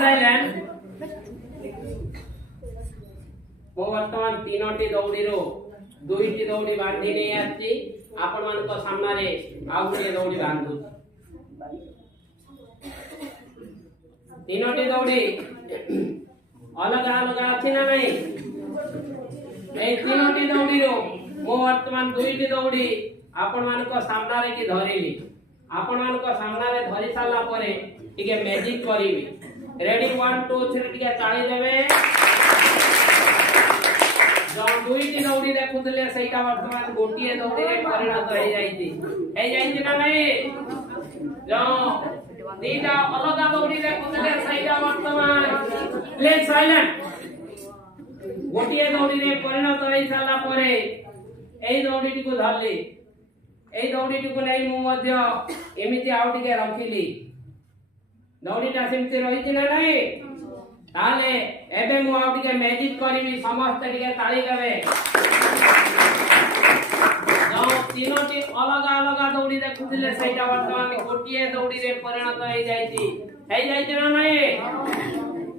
silent मो वर्तमान तीनोटी दौड़ी रो दुईटी दौड़ी बांधी नहीं आछि आपण मान को सामना रे आउ के दौड़ी बांधु तीनोटी दौड़ी अलग अलग अछि ना नहीं ए तीनोटी दौड़ी रो मो वर्तमान दुईटी दौड़ी आपण मान को सामना रे की धरिली आपण मान को सामना रे धरि साला परे टिके मैजिक करिवि रेडी 1 2 3 टिके ताली देबे जो दुईटी दौड़ी देखुतले सेटा वर्तमान गोटिए दौड़ी रे परिणत हो जाईती ना नहीं जो दीटा अलग दौड़ी देखुतले सेटा वर्तमान प्लीज साइलेंट गोटिए दौड़ी रे परिणत हो साला परे एई दौड़ीटी को धरली एई दौड़ीटी को नै मु मध्य एमिति आउ टिके रखिली दौड़ीटा सेमति रहिछि ना नहीं ताले एबे मु आउ टिके मैजिक करिवि समस्त टिके ताली देबे जो तीनोटी अलग अलग दौड़ी देखुथिले सेटा वर्तमान गोटिए दौड़ी रे परिणत हो जाईती ना नहीं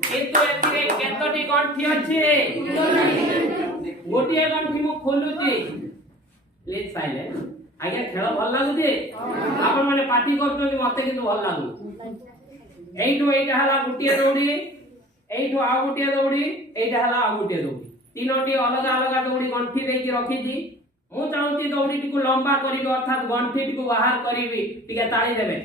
किंतु एतिरे केतोटी गंठी अछि गोटिए गंठी मु खोलुची प्लीज साइलेंट आगे खेल भल लागुची आपण माने पार्टी करछोनी मते किंतु भल लागु एइटो एइटा हला गोटिए दौड़ी एइटो आ गोटिए दौड़ी एइटा हला आ गोटिए दौड़ी तीनोटी अलग अलग दौड़ी गंठी देकी रखिची मु चाहूची दौड़ीटी को लंबा करिबि अर्थात गंठीटी को बाहर करिबि टिके ताली देबे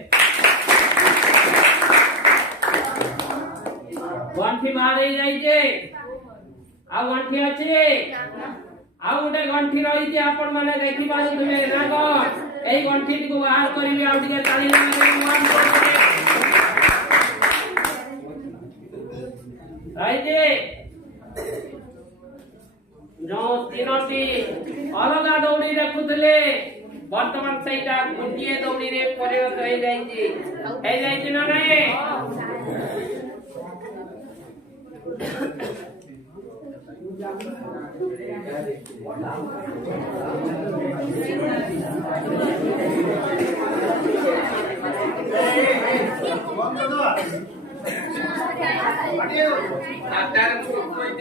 गंठी बाहर हे जाइछे आ गंठी अछि आ गोटे गंठी रही आपण माने देखि पारुथिबे ना को एई गंठी को बाहर करिबि आ टिके ताली रही जो तीनोटी अलग दौड़ी देखुतले वर्तमान सेटा गोटिए दौड़ी रे परिणत हो जाईची ना नहीं What